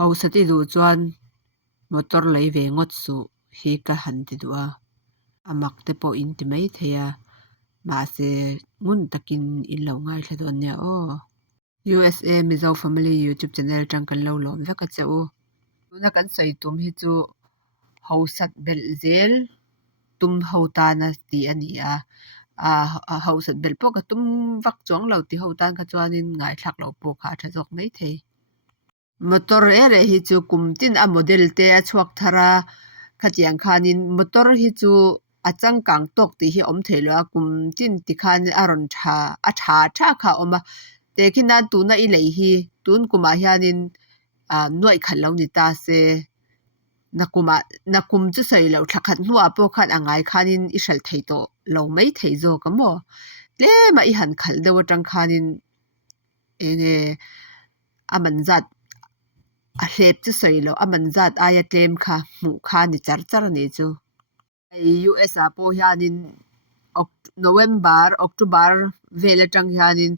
ho sati du chuan motor lei ve ngot su hi ka han ti duwa amak te po in ti mai theya ma se ngun takin in lo ngai thla don nya o USA Mizo Family YouTube channel tang kan lo lom veka cheu tuna kan sei tum hi chu ho sat bel zel tum ho ta na ti ani a ho sat bel po ka tum vak chong lo ti ho tan ka chuanin ngai thlak lo po kha tha jok mai the motor ere hi chu kumtin a model te a chuak thara khatiang khanin motor hi chu achang kang tok ti hi om thelo a kumtin ti khan aron tha a tha kha oma tekina tuna i lei hi tun kuma hianin nuai khallo ni ta se nakum chu sei lo thakhat nuwa po khat angai khanin i hral thei to lo mai thei zo ka mo tle ma i han khal dewa tang khanin enge amanzat a hlep chu sei lo amanzat aya tlem kha mu kha ni char ni chu US a po hianin November October vele tang hianin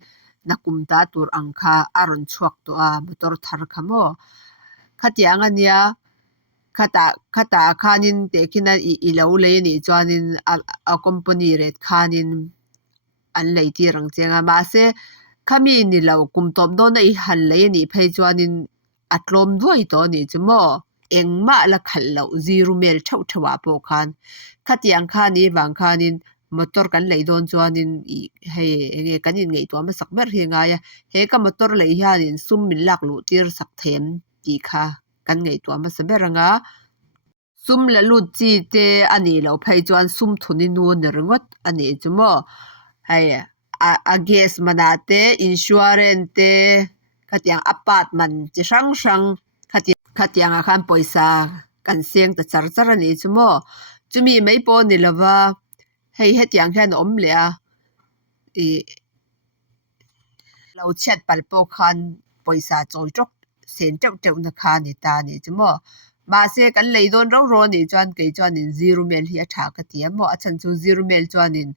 nakum ta tur angkha aron chuak to a motor thar khamo khatianga nia khata khanin tekina i lo le ni chuanin a company ret khanin an lei ti rang chenga ma se khami ni lo kum top do na i hal le ni phei chuanin atlom duai to ni chumo engma la khal lo zero mel thawa po khan khatiang khani wang khanin motor kan lei don chuanin i hei enge kanin ngei to ma sak ber hi nga ya he ka motor lei hianin sum min lak lu tir sak them ti kha kan ngei to ma sa beranga sum la lut chi te ani lo phei chuan sum thuni nu ne ringot ani chumo hei a gas manate insurance te khatiang apartment chi sang khatiang a khan poisa kan seng ta char ani chumo chumi mai po ni lawa hei hetiang hian om le a i lo chat pal po khan poisa choi tok sen teu na kha ni ta ni chumo ma se kan lei don ro ni chuan ke chuan in zero mel hi a tha ka ti mo a chan chu zero mel chuan in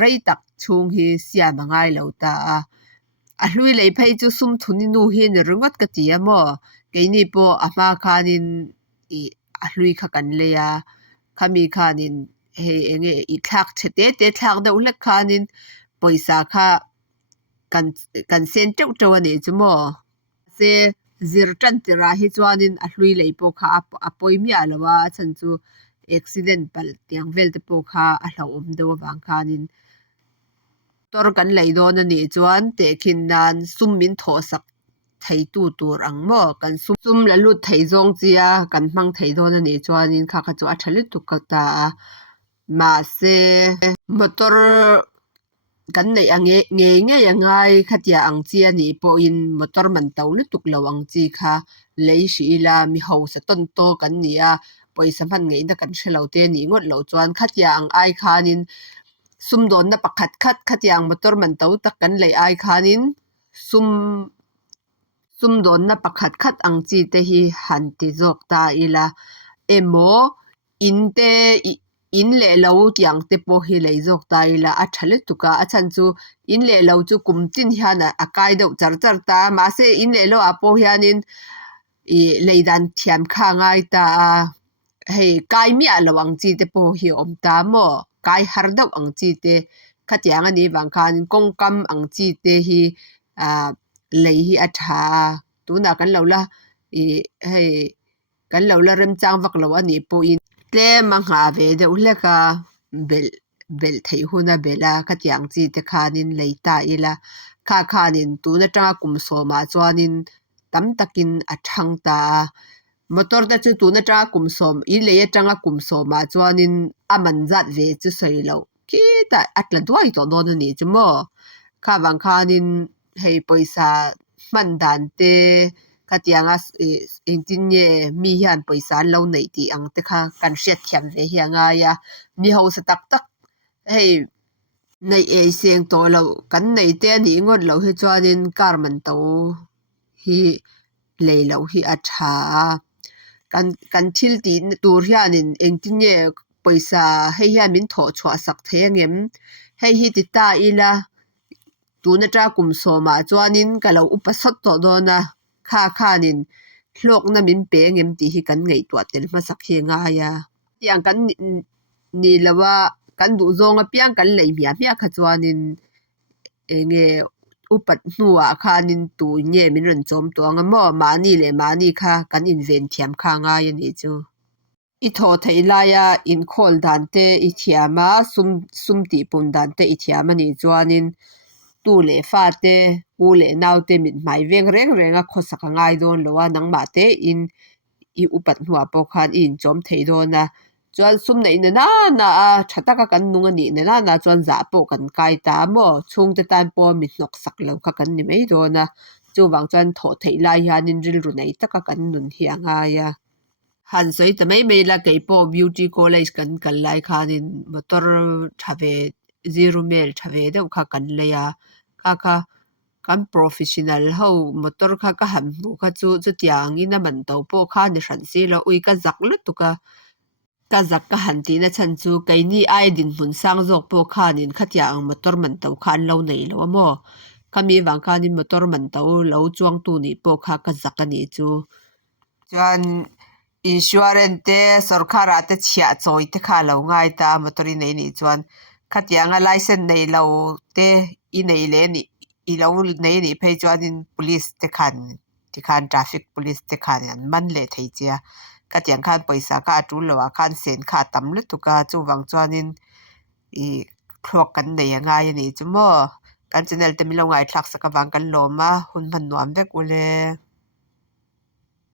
rei tak chung hi siam ngai lo ta a hlui lei phei chu sum thuni nu hi ni ringot ka ti mo ke ni po a ma khanin i a hlui kha kan le ya khami khanin he enge i thak chete te thak de ulek khanin poisa kha kan sen teu ani chumo se zirtan tira hi chuanin a hlui lei po kha a poimi alawa chan chu accident pal tiang vel te po kha a hlo om do wang khanin tor kan lei don ani chuan te khin nan sum min tho sak thei tu tur ang mo kan sum la lut thei zong chia kan mang thei don ani chuanin kha chu a thalit tu ka ta ma se motor kan nei nge yangai khatia ang chi ani po in motor man tau lu tuk lo ang chi kha lei shi la mi ho sa ton to kan nia poisa man ngei na kan hrelo te ni ngot lo chuan khatia ang ai khanin sum don na pakhat khatia ang motor man tau tak kan lei ai khanin sum don na pakhat ang chi te hi han ti jok ta ila emo in le lo tiang te po hi lei jok ta ila a thale tuka a chan chu in le lo chu kumtin hiana a kai do char ta ma se in le lo a po hianin i leidan thiam kha ngai ta hei kai mi a lawang chi te po hi om ta mo kai har dau ang chi te khatiang ani wang khan kong kam ang chi te hi lei hi a tha tuna kan lo la i hei kan lo la rem chang vak lo ani po in tle mangha ve de uleka bel thei huna bela khatiang chi te khanin leita ila khanin tuna tanga kum so ma chuanin tam takin a thang ta motor ta chu tuna tanga kum som i le tanga kum so ma chuanin amanzat ve chu sei lo ki ta atla duai to don ani chumo kha wang khanin hei poisa man dan te khatianga engineer mi hian poisa lo nei ti ang te kha kan hriat thiam ve hi anga ya ni ho sa tak hei nei e seng to lo kan nei te ni ngot lo hi chuanin kar man to hi le lo hi a tha kan thil ti tur hianin engineer poisa hei hian min tho chua sak thengem hei hi ti ta ila tuna ta kum so ma chuanin ka lo upasat to dona khanin hlok na min pe ngem ti hi kan ngei tua tel ma sak hi nga ya tiang kan ni lawa kan du zonga piang kan lei mia mia kha chuanin enge upat nuwa khanin tu nge min ron chom to anga mo mani le mani kha kan in ven thiam kha nga ya ni chu I tho thei la ya in khol dan te I thiama sum ti pum dan te I thiama ni chuanin tu le fa te u le nau te min mai veng reng renga khosaka ngai don lowa nangma te in I upat nuwa po khan in chom thei do na chuan sum nei na na a thataka kan nunga ni na chuan za po kan kai ta mo chung te tan po mi nok sak lo kha kan ni mai do na chu wang chuan tho thei lai hianin ril ru nei taka kan nun hi anga ya han soi ta mai mai la kei po beauty college kan lai khanin motor thave zero mail thave deuh kha kan le ya kha kan professional ho motor kha ka ham bu kha chu tiang in a man to po kha ni hran si lo ui ka zak lu tu ka zak ka han ti na chan chu kai ni ai din mun sang jok po kha nin kha tiang motor man to khan lo nei lo mo kami wang kha nin motor man to lo chuang tu ni po kha ka zak ani chu chuan insurance te sarkara te chia choi te kha lo ngai ta motori nei ni chuan khatianga license nei lo te I nei le ni I lo nei ni phei chuan in police te khan ti khan traffic police te khan an man le thei chia khatiang khan paisa ka tu lo khan sen kha tam le tu ka chu wang chuan in I thlok kan nei anga ya ni chu mo kan channel te mi lo ngai thlak saka wang kan lo ma hun man nuam vek ule